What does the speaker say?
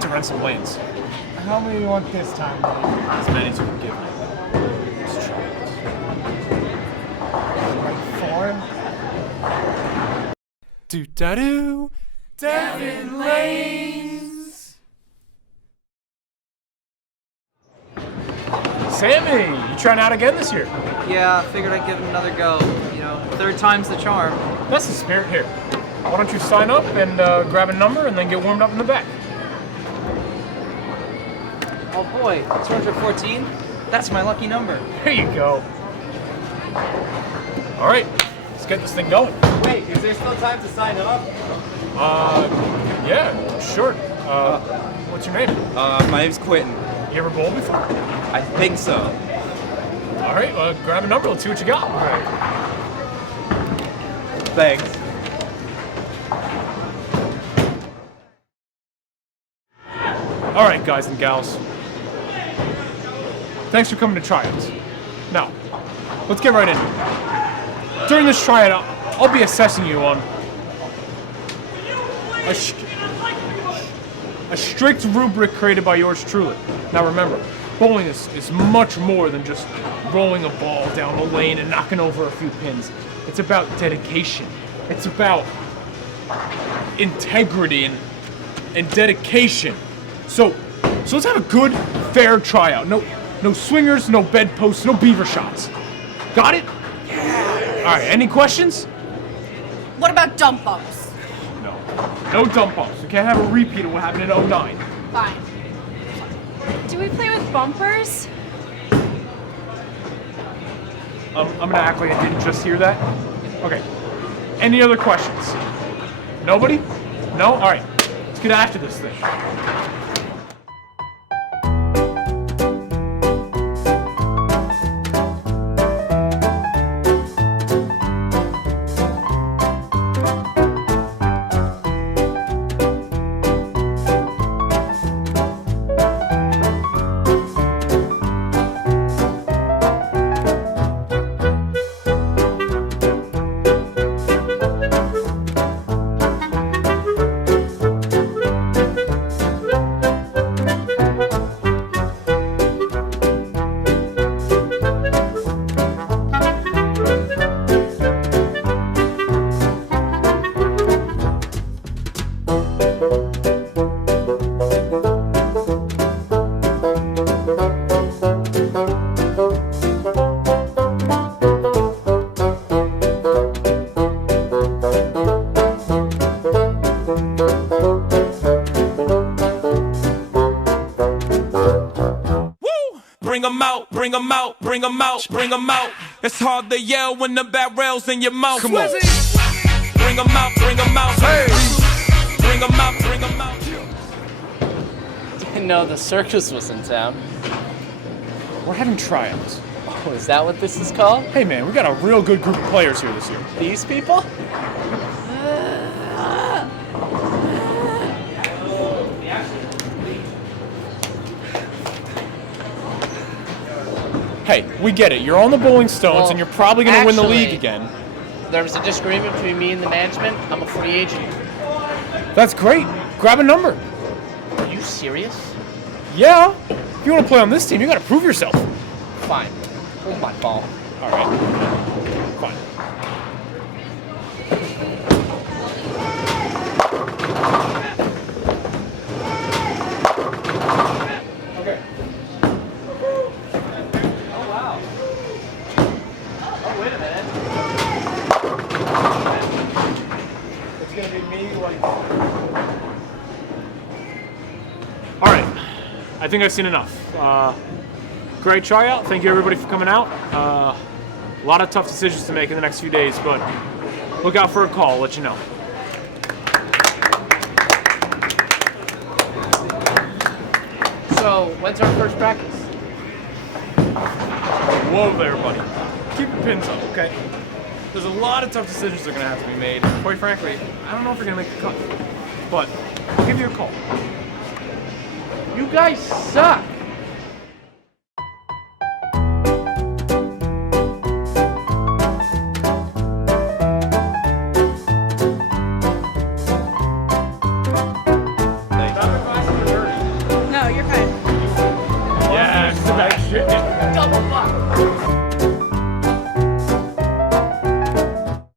to rent some lanes. How many do you want this time, buddy? As many as you can give me. Let's try it. Like 4? Do-da-do, Devon Lanes. Sammy, you trying out again this year? Yeah, I figured I'd give it another go. You know, third time's the charm. That's the spirit here. Why don't you sign up and grab a number and then get warmed up in the back? Oh boy, 214? That's my lucky number. There you go. All right, let's get this thing going. Wait, is there still time to sign up? Yeah, sure. What's your name? My name's Quentin. You ever bowl before? I think so. All right, grab a number. Let's see what you got. All right. Thanks. All right, guys and gals. Thanks for coming to Tryouts. Now, let's get right into it. During this tryout, I'll be assessing you on a strict rubric created by yours truly. Now remember, bowling is much more than just rolling a ball down the lane and knocking over a few pins. It's about dedication. It's about integrity and dedication. So let's have a good, fair tryout. No swingers, no bedposts, no beaver shots. Got it? Yeah. All right, any questions? What about dump bumps? No dump offs. We can't have a repeat of what happened in 09. Fine. Do we play with bumpers? I'm gonna act like I didn't just hear that. Okay. Any other questions? Nobody? No? All right. Let's get after this thing. Bring 'em out, bring 'em out, bring 'em out, bring 'em out. It's hard to yell when the barrel's in your mouth. Come on. Bring 'em out, bring 'em out. Hey. Bring 'em out, bring 'em out. Didn't know the circus was in town. We're having tryouts. Oh, is that what this is called? Hey man, we got a real good group of players here this year. These people? Hey, we get it. You're on the Bowling Stones Well, and you're probably gonna win the league actually- again. There was a disagreement between me and the management. I'm a free agent. That's great. Grab a number. Are you serious? Yeah. If you want to play on this team, you got to prove yourself. Fine. Hold my ball. All right. Fine. Okay. Oh, wow. Oh, wait a minute. It's gonna be me like. All right. I think I've seen enough. Great tryout. Thank you everybody for coming out. A lot of tough decisions to make in the next few days, but look out for a call. I'll let you know. So, when's our first practice? Whoa there, buddy. Keep your pins up, okay? There's a lot of tough decisions that are going to have to be made. Quite frankly, I don't know if you're going to make the cut. But I'll give you a call. You guys suck. Stop the class at 30. double buck.